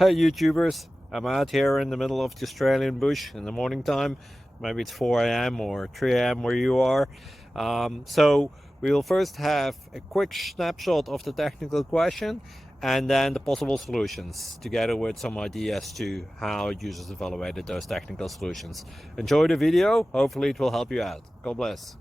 Hey YouTubers, I'm out here in the middle of the Australian bush in the morning time. Maybe it's 4 a.m. or 3 a.m. where you are. So we will first have a quick snapshot of the technical question and then the possible solutions, together with some ideas to how users evaluated those technical solutions. Enjoy the video, hopefully it will help you out. God bless.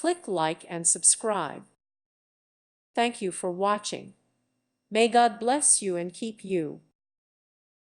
Click like and subscribe. Thank you for watching. May God bless you and keep you.